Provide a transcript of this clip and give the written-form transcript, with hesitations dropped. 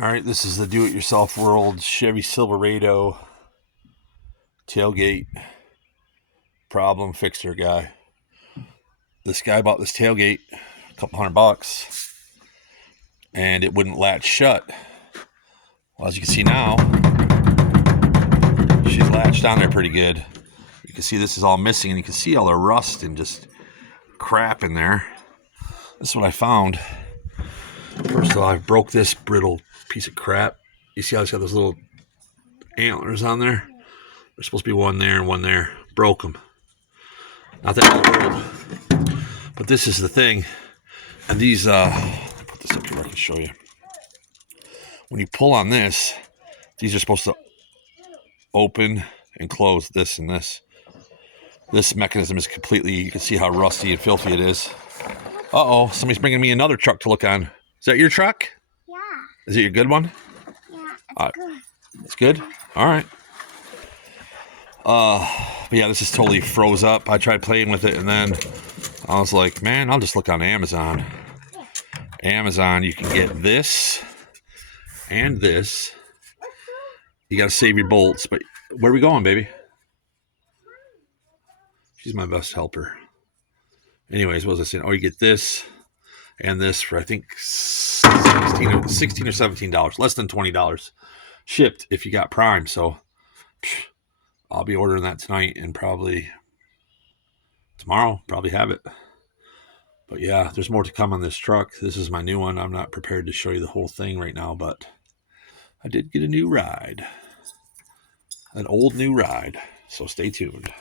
All right, this is the do-it-yourself world Chevy Silverado tailgate problem fixer guy. This guy bought this tailgate a couple $100 and it wouldn't latch shut. Well, as you can see now, she's latched on there pretty good. You can see this is all missing, and you can see all the rust and just crap in there. This is what I found. First of all, I broke this brittle piece of crap. You see how it's got those little antlers on there? There's supposed to be one there and one there. Broke them. Not that in the world. But this is the thing. And these, put this up here, I can show you. When you pull on this, these are supposed to open and close this and this. This mechanism is completely, you can see how rusty and filthy it is. Uh-oh, somebody's bringing me another truck to look on. Is that your truck? Yeah. Is it your good one? Yeah, it's good. It's good? All right. But yeah, this is totally froze up. I tried playing with it, and then I was like, man, I'll just look on Amazon. Amazon, you can get this and this. You got to save your bolts, but where are we going, baby? She's my best helper. Anyways, what was I saying? Oh, you get this and this for, I think, $16 or $17, less than $20 shipped if you got Prime. So I'll be ordering that tonight and probably tomorrow, probably have it. But yeah, there's more to come on this truck. This is my new one. I'm not prepared to show you the whole thing right now, but I did get a new ride. An old new ride. So stay tuned.